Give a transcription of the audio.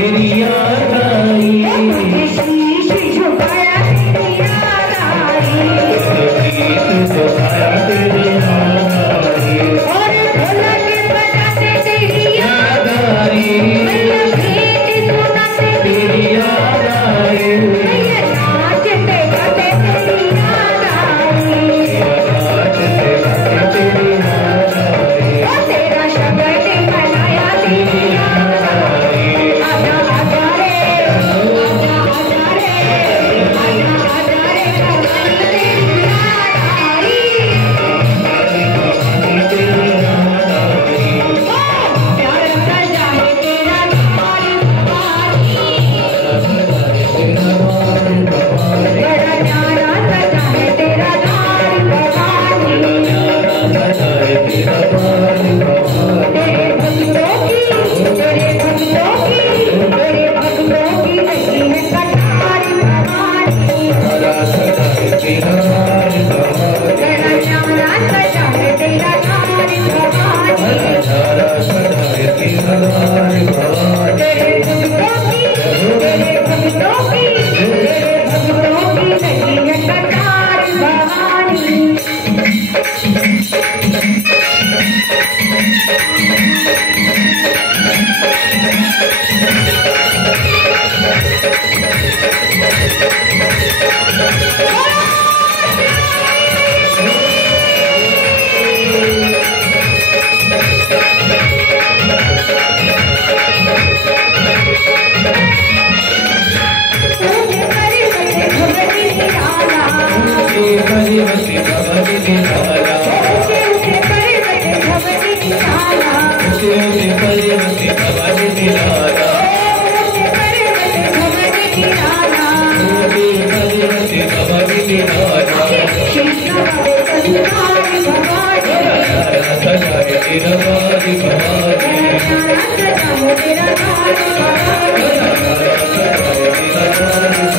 तेरी याद आई, शीश झुकाया तेरी याद आई, शीश झुकाया तेरी याद आई, और ढोलक बजाते तेरी याद आई, मैया गीत सुनाते तेरी याद आई, मैया नाचते गाते तेरी याद आई, नाचते गाते तेरी याद आई, ओ तेरा शगन मनाया तेरी याद आई, आजा आजा रे आजा आजा रे आजा आजा रे भगवान तेरी याद आई, तेरी याद आई, प्यार सजाए तेरा द्वार भवानी, तेरा द्वार भवानी, बड़ा न्यारा सजाए तेरा द्वार भवानी, सजाए तेरा द्वार भवानी, तेरे भक्तों की लगी है कटार भवानी, तारा सजाए तेरा द्वार भवानी, बड़ा न्यारा सजाए तेरा द्वार भवानी, तारा सजाए तेरा द्वार भवानी, तेरे भक्तों की लगी है कटार भवानी। हरिवती भगवती निराला, उसे हरिवती भगवती निराला, उसे हरिवती भगवती निराला, उसे हरिवती भगवती निराला, उसे हरिवती भगवती निराला, कृष्ण भगवान भगवान, तारा सजाए तेरा द्वार भवानी, तेरा द्वार भवानी, तारा सजाए तेरा द्वार